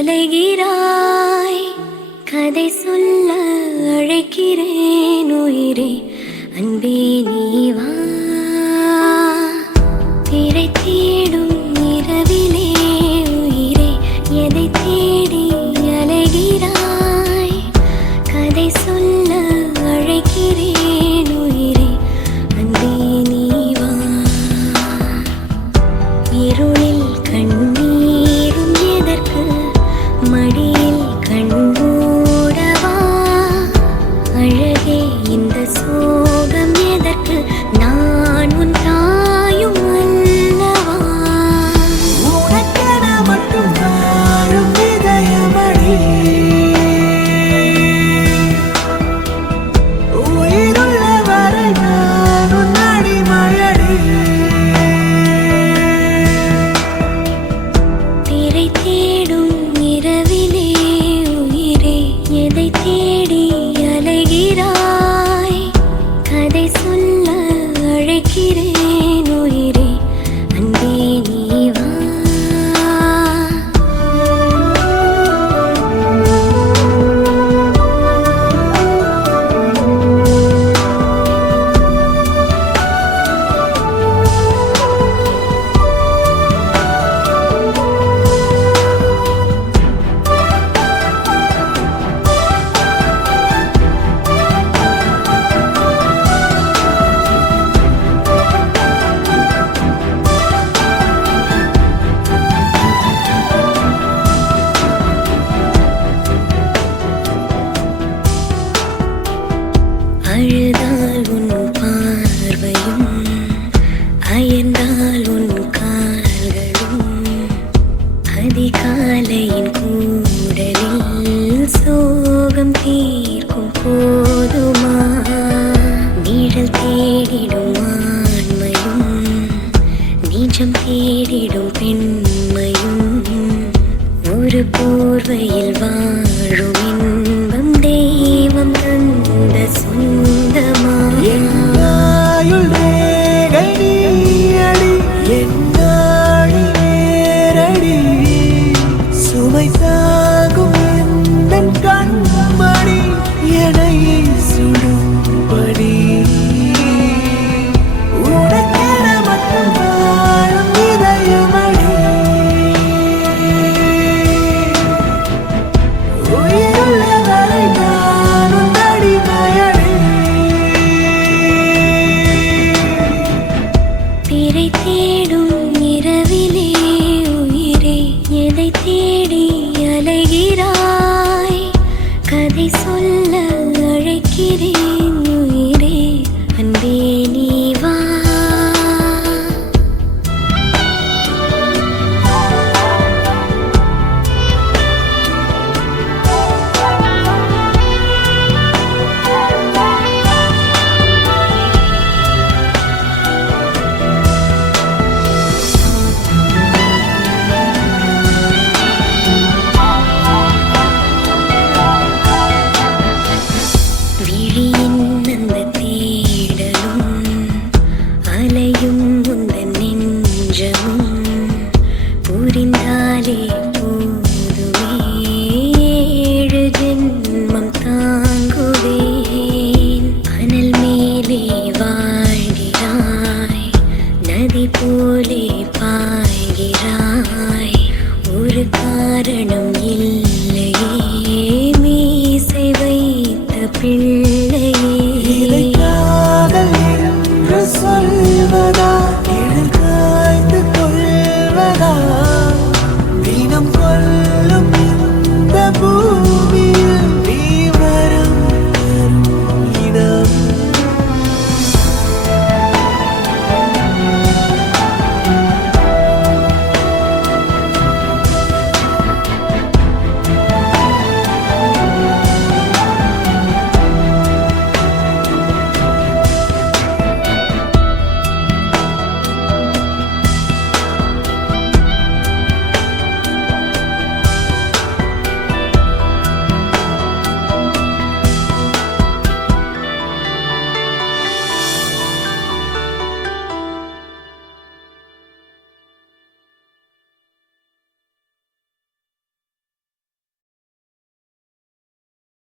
அலைகிறாய். கதை சொல்ல அழைக்கிறேன் உயிரே, அன்பே நீ வா. திரை தேடும் இரவிலே உயிரே, எதை தேடி அலைகிறாய். கதை சொல்ல அழைக்கிறேன் உயிரே, அன்பே நீ வா. இருளில் கண்ணீரும் எதற்கு, மடியில் கண்மூடவா. அழகே இந்த சோகம் எதற்கு, நான் உன் தாயும் அல்லவா. உனக்கென மட்டும் வாழும் இதயமடி, உயிருள்ள வரை நான் உன் அடிமையடி. திரை தேடும் இரவிலே உயிரே, எதை தேடி அலைகிறாய். கதை சொல்ல அழைக்கிறேன் உயிரே, அன்பே நீ வா. அழுதால் உன் பார்வையும், அயர்ந்தால் உன் கால்களும், அதிகாலையின் கூடலில் சோகம் தீர்க்கும் போதுமா. நிழல் தேடிடும் ஆண்மையும், நீச்சம் தேடிடும் பெண்மையும், ஒரு போர்வையில் வாழும் இன்பம் தெய்வம் தந்த சொந்தமா. என்னாயுள் ரேகை நீயடி, என்னாழி நேரடி, சுமை தாங்கும் எந்தன் கண்மணி, என்னை சுடும்படி. உனக்கென மட்டும் வாழும் இதயமடி, உயிருள்ள வரை நான் உன் அடிமையடி. திரை தேடும் இரவிலே உயிரே, எதை தேடி அலைகிறாய். கதை சொல்ல அழைக்கிறேன் உயிரே, அன்பே நீ வா. விழியின் அந்த தேடலும், அலையும் உந்தன் நெஞ்சமும், புரிந்தாலே போதுமே. 7 ஜென்மம் தாங்குவேன். அனல் மேலே வாழ்கிறாய், நதி போலே பாய்கிறாய். ஒரு காரணம் இல்லையே, மீசை வைத்த பிள்ளை